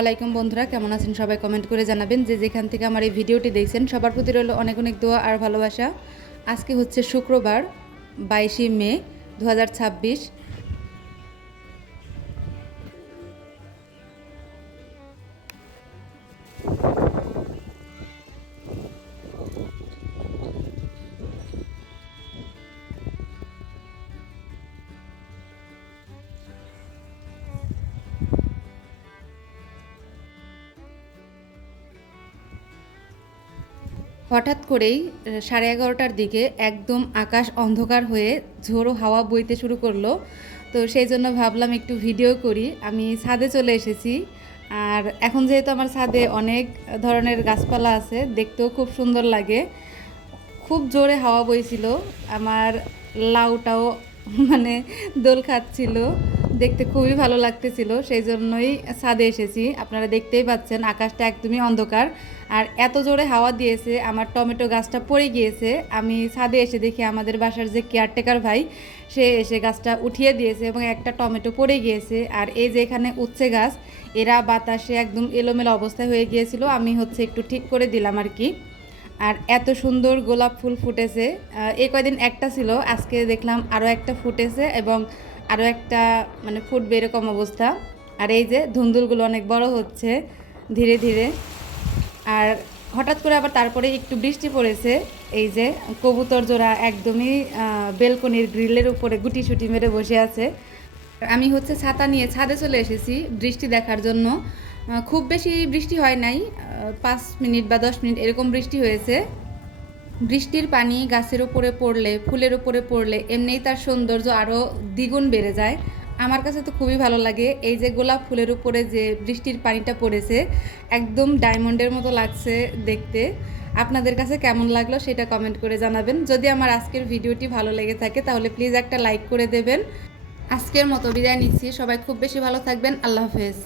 আলাইকুম বন্ধুরা, কেমন আছেন সবাই? কমেন্ট করে জানাবেন। যে যেখান থেকে আমার এই ভিডিওটি দেখছেন সবার প্রতি রইল অনেক অনেক দোয়া আর ভালোবাসা। আজকে হচ্ছে শুক্রবার 22শে মে 2026। হঠাৎ করেই 11:30টার দিকে একদম আকাশ অন্ধকার হয়ে ঝোড়ো হাওয়া বইতে শুরু করলো। তো সেই জন্য ভাবলাম একটু ভিডিও করি। আমি ছাদে চলে এসেছি। আর এখন যেহেতু আমার ছাদে অনেক ধরনের গাছপালা আছে, দেখতেও খুব সুন্দর লাগে। খুব জোরে হাওয়া বইছিল, আমার লাউটাও মানে দোল খাচ্ছিল, দেখতে খুবই ভালো লাগতেছিল। সেই জন্যই ছাদে এসেছি। আপনারা দেখতেই পাচ্ছেন আকাশটা একদমই অন্ধকার, আর এত জোরে হাওয়া দিয়েছে আমার টমেটো গাছটা পড়ে গিয়েছে। আমি ছাদে এসে দেখি আমাদের বাসার যে কেয়ারটেকার ভাই, সে এসে গাছটা উঠিয়ে দিয়েছে এবং একটা টমেটো পড়ে গিয়েছে। আর এই যে এখানে উচ্ছে গাছ, এরা বাতাসে একদম এলোমেলো অবস্থায় হয়ে গিয়েছিল, আমি একটু ঠিক করে দিলাম আর কি। আর এত সুন্দর গোলাপ ফুল ফুটেছে। এই কয়দিন একটা ছিল, আজকে দেখলাম আরও একটা ফুটেছে এবং আরও একটা মানে ফুটবে এরকম অবস্থা। আর এই যে ধুন্দুলগুলো অনেক বড় হচ্ছে ধীরে ধীরে। আর হঠাৎ করে আবার তারপরে একটু বৃষ্টি পড়েছে। এই যে কবুতর জোড়া একদমই বেলকনির গ্রিলের উপরে গুটিসুটি মেরে বসে আছে। আমি ছাতা নিয়ে ছাদে চলে এসেছি বৃষ্টি দেখার জন্য। খুব বেশি বৃষ্টি হয় নাই, 5 মিনিট বা 10 মিনিট এরকম বৃষ্টি হয়েছে। বৃষ্টির পানি গাছের উপরে পড়লে, ফুলের উপরে পড়লে এমনিই তার সৌন্দর্য আরও দ্বিগুণ বেড়ে যায়। আমার কাছে তো খুবই ভালো লাগে। এই যে গোলাপ ফুলের উপরে যে বৃষ্টির পানিটা পড়েছে, একদম ডায়মন্ডের মতো লাগছে দেখতে। আপনাদের কাছে কেমন লাগলো সেটা কমেন্ট করে জানাবেন। যদি আমার আজকের ভিডিওটি ভালো লেগে থাকে তাহলে প্লিজ একটা লাইক করে দেবেন। আজকের মতো বিদায় নিচ্ছি। সবাই খুব বেশি ভালো থাকবেন। আল্লাহ হাফেজ।